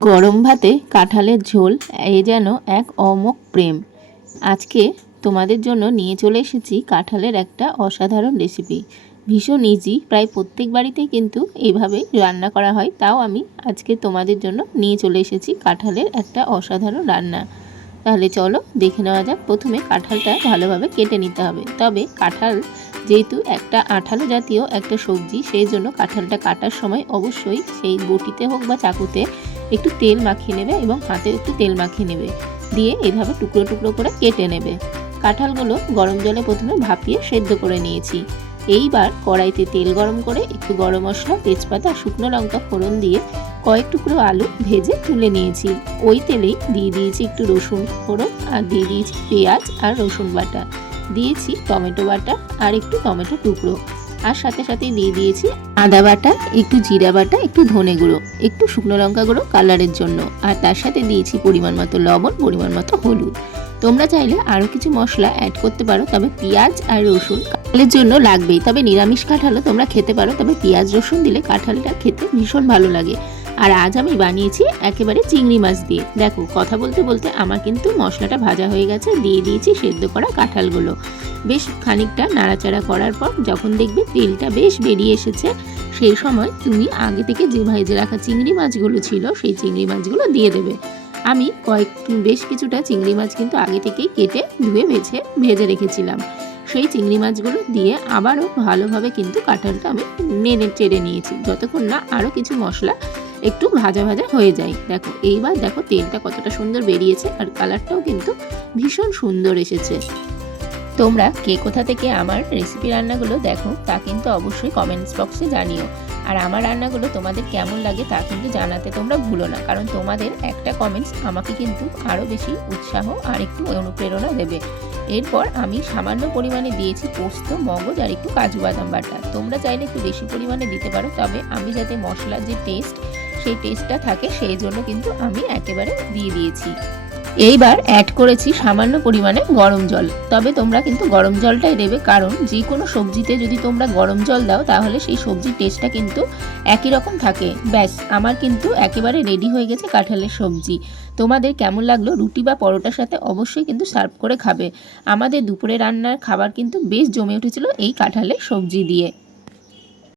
গরম ভাতে কাঁঠালের ঝোল এ যেন এক অমোঘ প্রেম। আজকে তোমাদের জন্য নিয়ে চলে এসেছি কাঁঠালের একটা অসাধারণ রেসিপি। ভীষণ ইজি, প্রায় প্রত্যেক বাড়িতেই কিন্তু এইভাবেই রান্না করা হয়। তাও আমি আজকে তোমাদের জন্য নিয়ে চলে এসেছি কাঁঠালের একটা অসাধারণ রান্না। তাহলে চলো দেখে নেওয়া যাক। প্রথমে কাঁঠালটা ভালোভাবে কেটে নিতে হবে। তবে কাঁঠাল যেহেতু একটা আঠালো জাতীয় একটা সবজি, সেই জন্য কাঁঠালটা কাটার সময় অবশ্যই সেই বটিতে হোক বা চাকুতে একটু তেল মাখিয়ে নেবে এবং হাতে একটু তেল মাখিয়ে নেবে, দিয়ে এইভাবে টুকরো টুকরো করে কেটে নেবে। কাঁঠালগুলো গরম জলে প্রথমে ভাপিয়ে সেদ্ধ করে নিয়েছি। এইবার কড়াইতে তেল গরম করে একটু গরম মশলা, তেজপাতা, শুকনো লঙ্কা ফোড়ন দিয়ে কয়েক টুকরো আলু ভেজে তুলে নিয়েছি। ওই তেলেই দিয়ে দিয়েছি একটু রসুন ফোড়ন, আর দিয়ে দিয়েছি পেঁয়াজ আর রসুন বাটা, দিয়েছি টমেটো বাটা আর একটু টমেটো টুকরো, আর সাথে সাথে দিয়ে দিয়েছি আদা বাটা, একটু জিরা বাটা, একটু ধনে গুঁড়ো, একটু শুকনো লঙ্কা গুঁড়ো কালারের জন্য, আর তার সাথে দিয়েছি পরিমাণ মতো লবণ, পরিমাণ মতো হলুদ। তোমরা চাইলে আরও কিছু মশলা অ্যাড করতে পারো, তবে পেঁয়াজ আর রসুন কাঁঠালের জন্য লাগবেই। তবে নিরামিষ কাঁঠালও তোমরা খেতে পারো, তবে পেঁয়াজ রসুন দিলে কাঁঠালটা খেতে ভীষণ ভালো লাগে। আর আজ আমি বানিয়েছি একেবারে চিংড়ি মাছ দিয়ে। দেখো, কথা বলতে বলতে আমার কিন্তু মশলাটা ভাজা হয়ে গেছে। দিয়ে দিয়েছি সেদ্ধ করা কাঁঠালগুলো। বেশ খানিকটা নাড়াচাড়া করার পর যখন দেখবে তেলটা বেশ বেরিয়ে এসেছে, সেই সময় তুমি আগে থেকে যে ভেজে রাখা চিংড়ি মাছগুলো ছিল সেই চিংড়ি মাছগুলো দিয়ে দেবে। আমি বেশ কিছুটা চিংড়ি মাছ কিন্তু আগে থেকেই কেটে ধুয়ে ভেজে রেখেছিলাম। সেই চিংড়ি মাছগুলো দিয়ে আবারও ভালোভাবে কিন্তু কাঁঠালটা আমি নেড়ে চেড়ে নিয়েছি, যতক্ষণ না আরও কিছু মশলা একটু ভাজা ভাজা হয়ে যায়। দেখো, এইবার দেখো তেলটা কতটা সুন্দর বেরিয়েছে, আর কালারটাও কিন্তু ভীষণ সুন্দর এসেছে। তোমরা কে কোথা থেকে আমার রেসিপি রান্নাগুলো দেখো তা কিন্তু অবশ্যই কমেন্টস বক্সে জানিও। আর আমার রান্নাগুলো তোমাদের কেমন লাগে তা কিন্তু জানাতে তোমরা ভুলো না, কারণ তোমাদের একটা কমেন্টস আমাকে কিন্তু আরও বেশি উৎসাহ আর একটু অনুপ্রেরণা দেবে। এরপর আমি সামান্য পরিমাণে দিয়েছি পোস্ত, মগজ আর একটু কাজু বাদাম বাটা। তোমরা চাইলে একটু বেশি পরিমাণে দিতে পারো, তবে আমি যাতে মশলার যে টেস্ট সেই টেস্টটা থাকে সেই জন্য কিন্তু আমি একেবারে দিয়ে দিয়েছি। এইবার অ্যাড করেছি সামান্য পরিমাণে গরম জল। তবে তোমরা কিন্তু গরম জলটাই দেবে, কারণ যে কোনো সবজিতে যদি তোমরা গরম জল দাও তাহলে সেই সবজির টেস্টটা কিন্তু একই রকম থাকে। ব্যাস, আমার কিন্তু একেবারে রেডি হয়ে গেছে কাঁঠালের সবজি। তোমাদের কেমন লাগলো? রুটি বা পরোটার সাথে অবশ্যই কিন্তু সার্ভ করে খাবে। আমাদের দুপুরে রান্নার খাবার কিন্তু বেশ জমে উঠেছিল এই কাঁঠালের সবজি দিয়ে।